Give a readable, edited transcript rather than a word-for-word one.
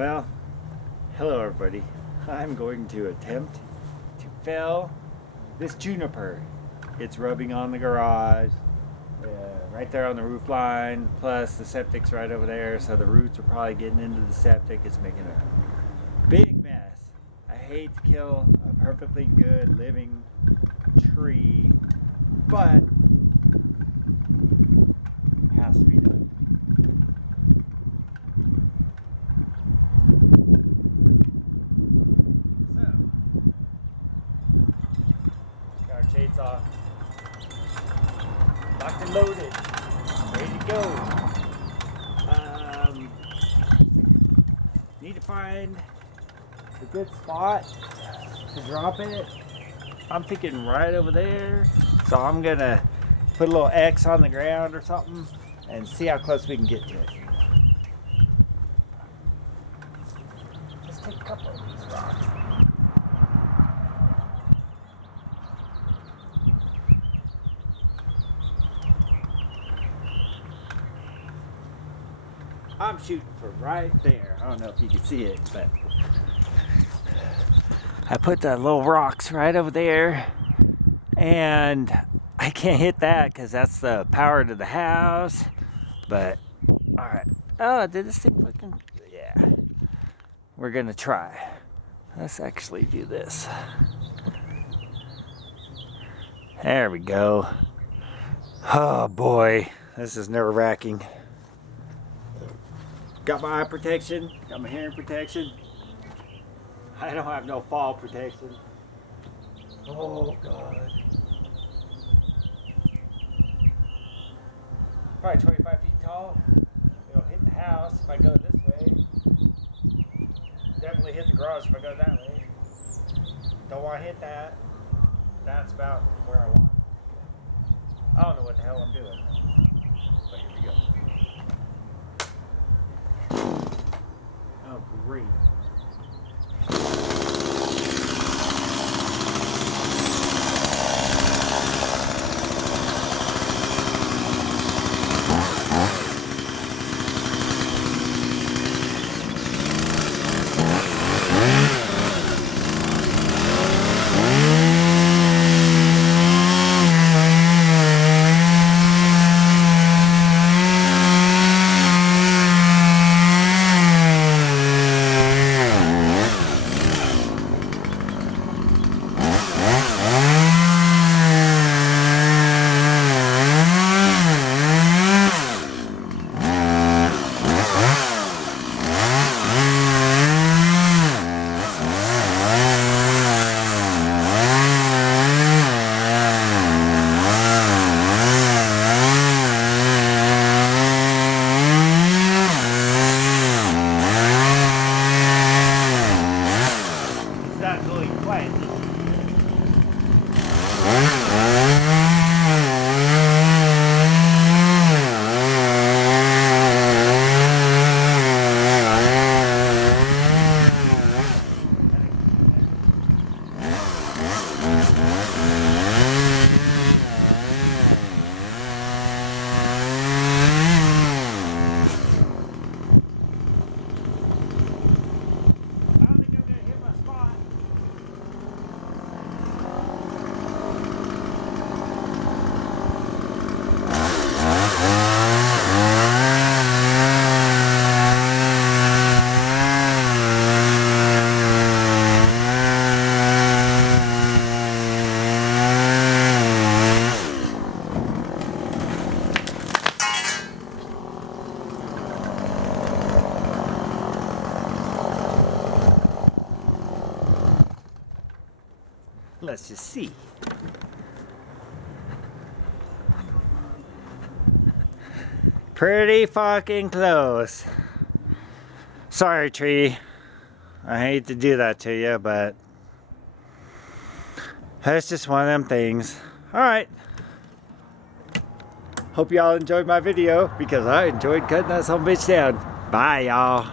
Well, hello everybody. I'm going to attempt to fell this juniper. It's rubbing on the garage, right there on the roof line, plus the septic's right over there, so the roots are probably getting into the septic. It's making a big mess. I hate to kill a perfectly good living tree, but it has to be done. Chainsaw locked and loaded, ready to go. Need to find a good spot to drop it. I'm thinking right over there, so I'm gonna put a little X on the ground or something and see how close we can get to it. Let's take a couple of these rocks. I'm shooting for right there. I don't know if you can see it, but I put the little rocks right over there, and I can't hit that because that's the power to the house. But all right. Oh, did this thing fucking? Yeah. We're gonna try. Let's actually do this. There we go. Oh boy, this is nerve-wracking. Got my eye protection, got my hearing protection. I don't have no fall protection. Oh God. Probably 25 feet tall. It'll hit the house if I go this way. Definitely hit the garage if I go that way. Don't want to hit that. That's about where I want. I don't know what the hell I'm doing. But here we go. Oh, great. Not going quietly. Let's just see. Pretty fucking close. Sorry, tree. I hate to do that to you, but that's just one of them things. Alright. Hope y'all enjoyed my video, because I enjoyed cutting that son of a bitch down. Bye, y'all.